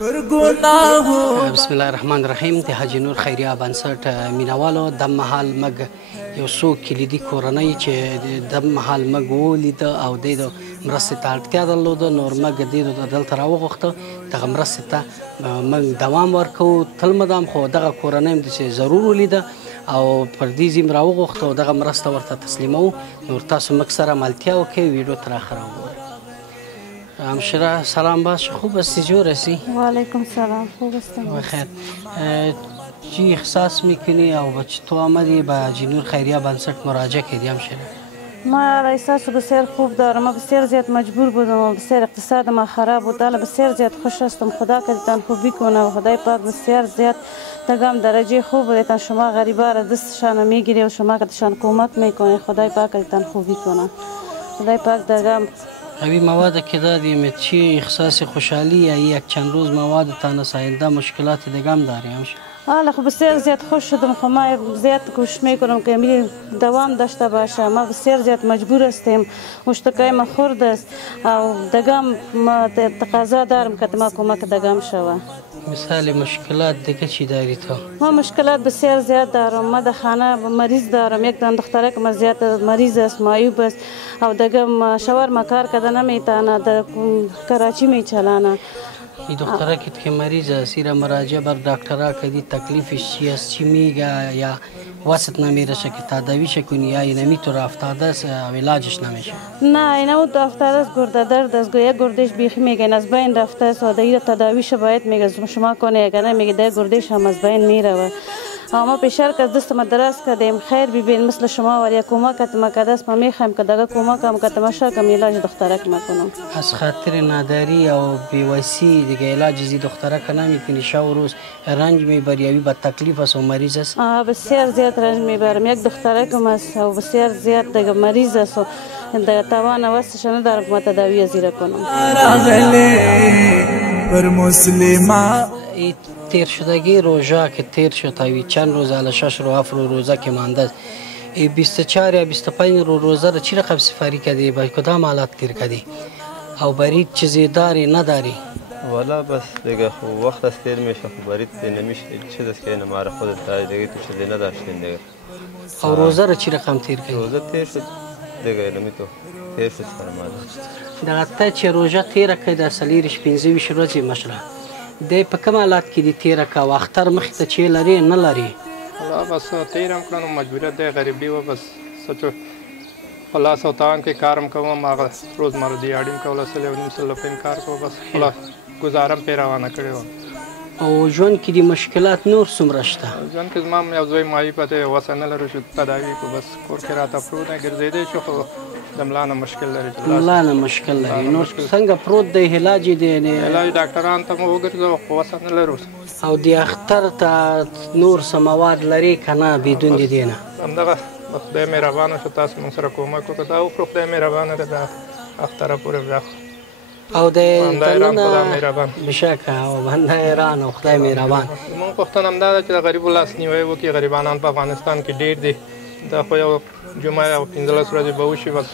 بسم الله الرحمن الرحیم. د حاجي نور خیریه بنسټ مینوالو د مهال مګ یو څو کلیدي کورنۍ چې د مهال مګ ولیده او د مرستې ته اړتیا درلوده، نور مګ دلته راوغوښته دغه مرستې ته موږ دوام ورکوو تل مدام، خو دغه کورنۍ هم چې ضرور ولیده او پر دې ځیم راوغوښته او دغه مرسته ورته تسلیموو. نور تاسو موږ سره ملتیا وکړئ، ویډیو تر اخره وګورئ. همشیره سلام باش، خوب هستی؟ جور هستی؟ و علیکم سلام، خوب هستم. بخیر. چی احساس میکنی او تو آمدی به حاجی نور خیریه بنسټ مراجعه کردی همشیره؟ ما احساس بسیار خوب دارم. ما بسیار زیاد مجبور بودم و بسیار اقتصاد ما خراب بود، حالا بسیار زیاد خوش هستم. خدا که تان خوبی کنه و خدای پاک بسیار زیاد دگم درجه خوب بودتان. شما غریبا را دستشان میگیری و شما که تشان کمک میکنی، خدای پاک تان خوبی کنه. خدای پاک دگم اوی مواد که دادیم چی احساس خوشحالی یا یک چند روز مواد تان ساینده مشکلات دگم داری همش؟ حالا خب بسیار زیاد خوش شدم. خب ما زیاد کوشش میکنم که دوام داشته باشه. ما بسیار زیاد مجبور هستیم، مشتکای ما خورد است او دگم ما تقاضا دارم که ما کمک دگم شوه. مثال مشکلات دیگه چی داری تو؟ ما مشکلات بسیار زیاد دارم. ما در خانه مریض دارم، یک دختره که ما زیاد مریض است، معیوب است او دگم شوهر ما کار کرده نمیتونه، در کراچی میچلانه. این دختره که مریض است ایرا مراجعه بر دکترها کردی، تکلیفش چی است؟ چی میگه یا وسط نمیرشه که تداویش کنی یا نمیتونه افتاده است و علاجش نمیشه؟ نه اینو افتاده است، گرده درد است، یک گردش بیخی میگن از بین رفته است و دیگه تداویش باید میگه شما کنه، اگر نمیگه در گردش هم از بین میره. ما پیشار که دست ما دراز کردیم خیر ببین مثل شما و یا کمکت ما کرده است. ما میخوایم که دیگه کمکم که تماشا کنم علاج دخترک میکنم. از خاطر ناداری او بی‌وسی دیگه علاج زی دخترک نمیکنی، شب و روز رنج میبری یا با تکلیف است و مریض است؟ بسیار زیاد رنج میبرم. یک دخترکم است و بسیار زیاد دیگه مریض است و دیگه توان وستش ندارم که ما تداوی زیر کنم. تیر شدگی روزه که تیر شد تا چند روز الی 6 رو 7 روزه که مانده است، 24 یا 25 روزه را چی رقم سفاری کردی؟ با کدام حالت تیر کردی؟ او برید چیزی داری نداری؟ والا بس دیگه وقت است تیر میشه، برید نمیشه چیز است که نماره خودت داری دیگه، تو چیزی نداشتین دیگه. او روزه را چی رقم تیر کردی؟ روزه تیر شد دیگه، نمیتو تیر شد فرماده. دغه چې روزه تیره کړې د څلېرویشت 25 ورځې مشره دی په کوم حالت کې دې تیره کړه او اختر مخې ته چې لرې نه لرې؟ بس تیر هم کړه، نو مجبوریت دی، غریبي وه، بس سوچو په لاس او تاوان کې کار هم کوم، هغه روزمره دیاړي هم کوله، 1.5 روپۍ کار کوه، بس خپله ګزاره هم پرې روانه کړې وه. او ژوند کې دې مشکلات نور څومره شته؟ ژوند کې زما هم یو زوی معیوب دی، وسه نه لرو چې تداوي کړو، بس کور کې راته پروت دی، ګرځېدی شو، خو د ملا نه مشکل لري. ملا نه مشکل لري، نور څنګه پروت دی؟ علاج یې دی؟ علاج ډاکټرانو ته مو وګرځوه خو وسه نه لرو. او د اختر ته نور څه مواد لري که نه بدون د دې نه؟ همدغه خدای مهربانه شو، تاسو موږ سره کومک وکړه، دا وکړو، خدای مهربانه دی، دا اختره پورې بیا او د مهربان بشکه او بنده ایران او خدای مهربان. زموږ پوښتنه همدا ده چې د غریبو لاسنیوی وکړي. غریبانان په افغانستان کې ډېر دي، دا خو یو جمعه او 15 ورځې به وشي، بس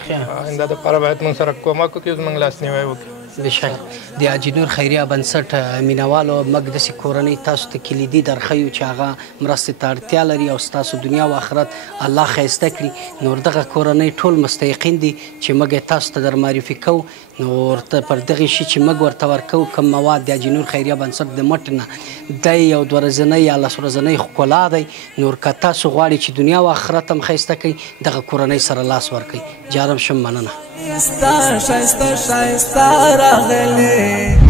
آینده دپاره باید موږ سره کومک وکړي، زموږ لاسنیوی وکړي. بشک د حاجي نور خیریه بنسټ مینوالو موږ داسې کورنۍ تاسو ته کلیدي درښیو چې هغه مرستې ته اړتیا لري او ستاسو دنیا او آخرت الله ښایسته کړي. نور دغه کورنۍ ټول مستحقین دي چې موږ یې تاسو ته در معرفي کوو. نو ورته پر دغې شي چې موږ ورته ورکوو کوم مواد د حاجي نور خیریه بنسټ د مټ نه دی یو 2 ورځنۍ یا 10 ورځنۍ ښکلا دی. نور که تاسو غواړئ چې دنیا او آخرت هم ښایسته کوي، دغه کورنۍ سره لاس ورکوئ. جارم شم، مننه. شایسته راغلی